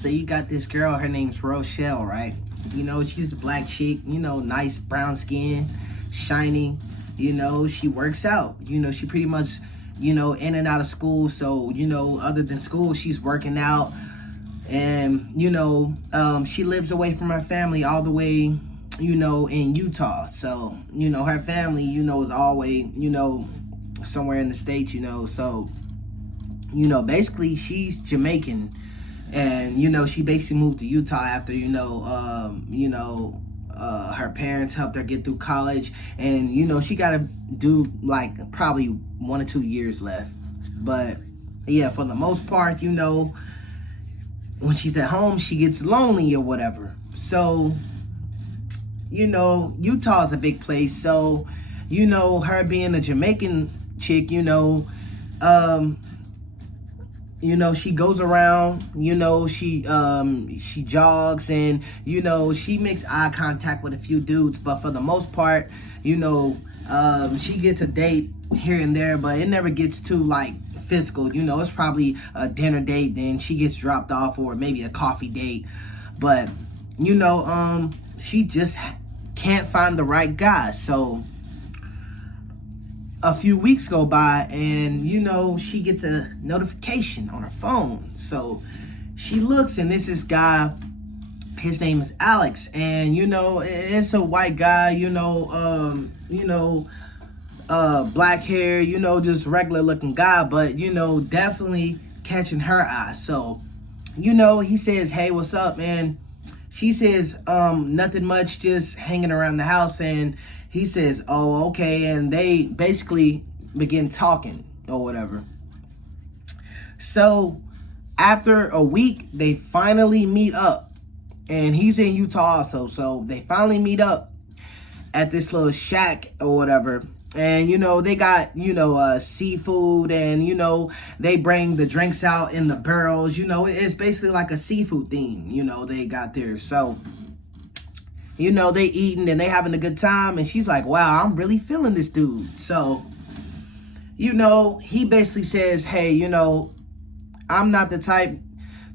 So you got this girl, her name's Rochelle, right? You know, she's a black chick, you know, nice brown skin, shiny, you know, she works out. You know, she pretty much, you know, in and out of school. So, you know, other than school, she's working out. And, you know, she lives away from her family all the way, you know, in Utah. So, you know, her family, you know, is always, you know, somewhere in the States, you know. So, you know, basically she's Jamaican. And, you know, she basically moved to Utah after, her parents helped her get through college. And, you know, she got to do like probably 1 or 2 years left. But, yeah, for the most part, you know, when she's at home, she gets lonely or whatever. So, you know, Utah's a big place. So, you know, her being a Jamaican chick, she goes around, you know, she jogs and, you know, she makes eye contact with a few dudes, but for the most part, you know, she gets a date here and there, but it never gets too like physical. You know, it's probably a dinner date, then she gets dropped off, or maybe a coffee date. But, you know, she just can't find the right guy. So a few weeks go by and, you know, she gets a notification on her phone. So she looks, and this is guy, his name is Alex, and, you know, it's a white guy, black hair, you know, just regular looking guy, but, you know, definitely catching her eye. So, you know, he says, hey, what's up, man? She says, nothing much, just hanging around the house. And he says, oh, okay. And they basically begin talking or whatever. So after a week, they finally meet up, and he's in Utah also. So they finally meet up at this little shack or whatever. And, you know, they got, seafood, and, you know, they bring the drinks out in the barrels. You know, it's basically like a seafood theme, you know, they got there. So, you know, they eating and they having a good time. And she's like, wow, I'm really feeling this dude. So, you know, he basically says, hey, you know, I'm not the type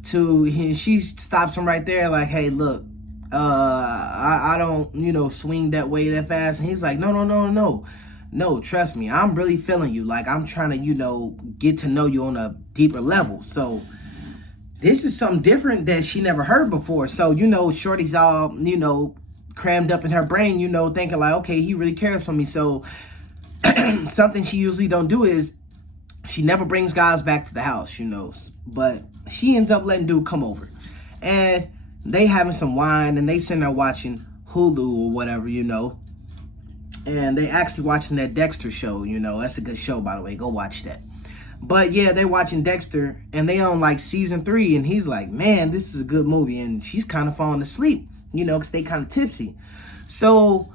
to, she stops him right there like, hey, look, I don't, you know, swing that way that fast. And he's like, no, trust me, I'm really feeling you. Like, I'm trying to, you know, get to know you on a deeper level. So this is something different that she never heard before. So, you know, Shorty's all, you know, crammed up in her brain, you know, thinking like, okay, he really cares for me. So something she usually don't do is she never brings guys back to the house, you know, but she ends up letting dude come over. And they having some wine, and they sitting there watching Hulu or whatever, you know. And they actually watching that Dexter show, you know. That's a good show, by the way. Go watch that. But yeah, they watching Dexter, and they on like season 3, and he's like, man, this is a good movie. And she's kind of falling asleep, you know, because they kind of tipsy. So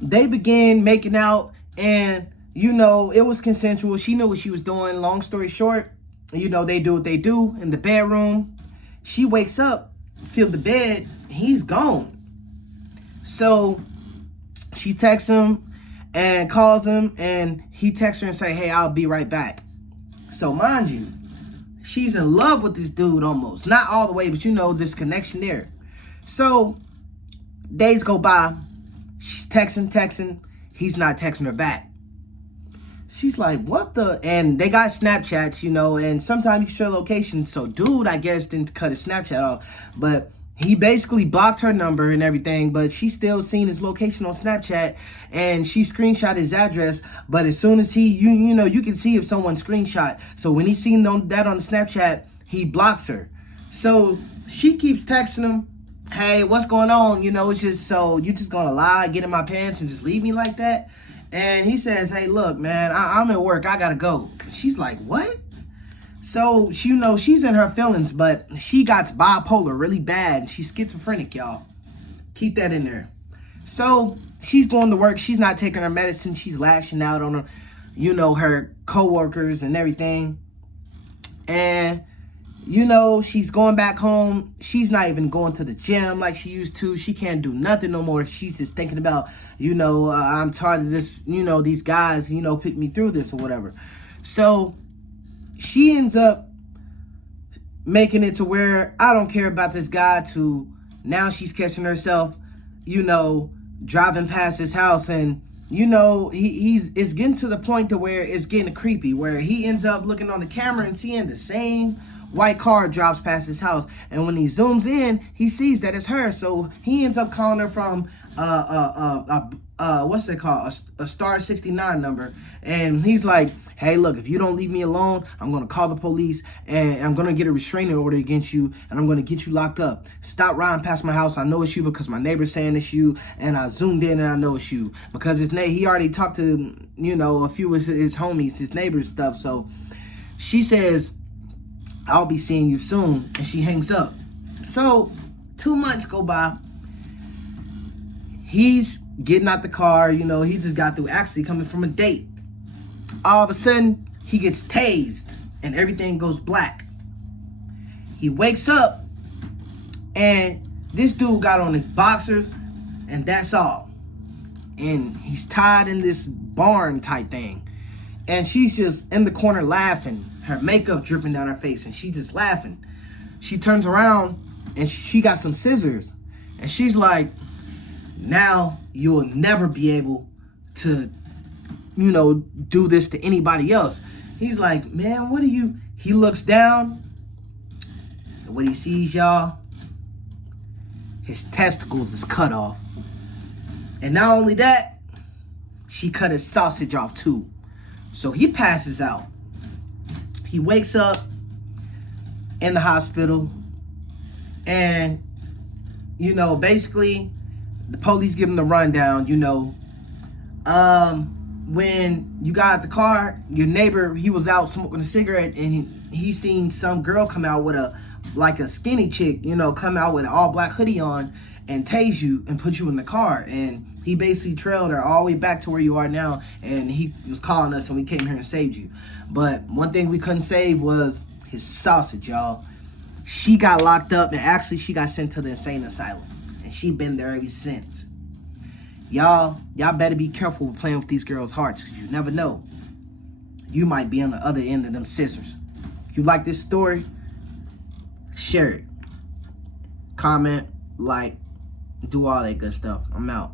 they began making out, and, you know, it was consensual. She knew what she was doing. Long story short, you know, they do what they do in the bedroom. She wakes up, feel the bed, he's gone. So she texts him and calls him, and he texts her and say, hey, I'll be right back. So mind you, she's in love with this dude almost. Not all the way, but, you know, this connection there. So days go by. She's texting. He's not texting her back. She's like, what the? And they got Snapchats, you know, and sometimes you share locations. So dude, I guess, didn't cut his Snapchat off. But he basically blocked her number and everything, but she's still seen his location on Snapchat, and she screenshot his address. But as soon as you know, you can see if someone screenshot. So when he seen that on the Snapchat, he blocks her. So she keeps texting him, hey, what's going on? You know, it's just, so you just gonna lie, get in my pants, and just leave me like that? And he says, hey, look, man, I'm at work. I gotta go. She's like, what? So, you know, she's in her feelings, but she got bipolar really bad. She's schizophrenic, y'all. Keep that in there. So she's going to work. She's not taking her medicine. She's lashing out on her, you know, her coworkers and everything. And, you know, she's going back home. She's not even going to the gym like she used to. She can't do nothing no more. She's just thinking about, you know, I'm tired of this, you know, these guys, you know, pick me through this or whatever. So she ends up making it to where I don't care about this guy, to now she's catching herself, driving past his house, and it's getting to the point to where it's getting creepy, where he ends up looking on the camera and seeing the same white car drives past his house, and when he zooms in, he sees that it's her. So he ends up calling her from what's it called, a star 69 number, and he's like, hey, look, if you don't leave me alone, I'm going to call the police, and I'm going to get a restraining order against you, and I'm going to get you locked up. Stop riding past my house. I know it's you because my neighbor's saying it's you, and I zoomed in and I know it's you. Because he already talked to, a few of his homies, his neighbors stuff. So she says, I'll be seeing you soon, and she hangs up. So 2 months go by. He's getting out the car, he just got through actually coming from a date. All of a sudden, he gets tased and everything goes black. He wakes up and this dude got on his boxers and that's all. And he's tied in this barn type thing. And she's just in the corner laughing, her makeup dripping down her face, and she's just laughing. She turns around and she got some scissors. And she's like, now you'll never be able to do this to anybody else. He's like, man, what are you? He looks down, and what he sees, y'all, his testicles is cut off. And not only that, she cut his sausage off too. So he passes out. He wakes up in the hospital, and basically the police give him the rundown. When you got out the car, your neighbor, he was out smoking a cigarette, and he seen some girl come out with a skinny chick, come out with an all black hoodie on and tase you and put you in the car. And he basically trailed her all the way back to where you are now, and he was calling us and we came here and saved you. But one thing we couldn't save was his sausage, y'all. She got locked up, and actually she got sent to the insane asylum, and she been there ever since. Y'all better be careful with playing with these girls' hearts, because you never know. You might be on the other end of them scissors. If you like this story, share it. Comment, like, do all that good stuff. I'm out.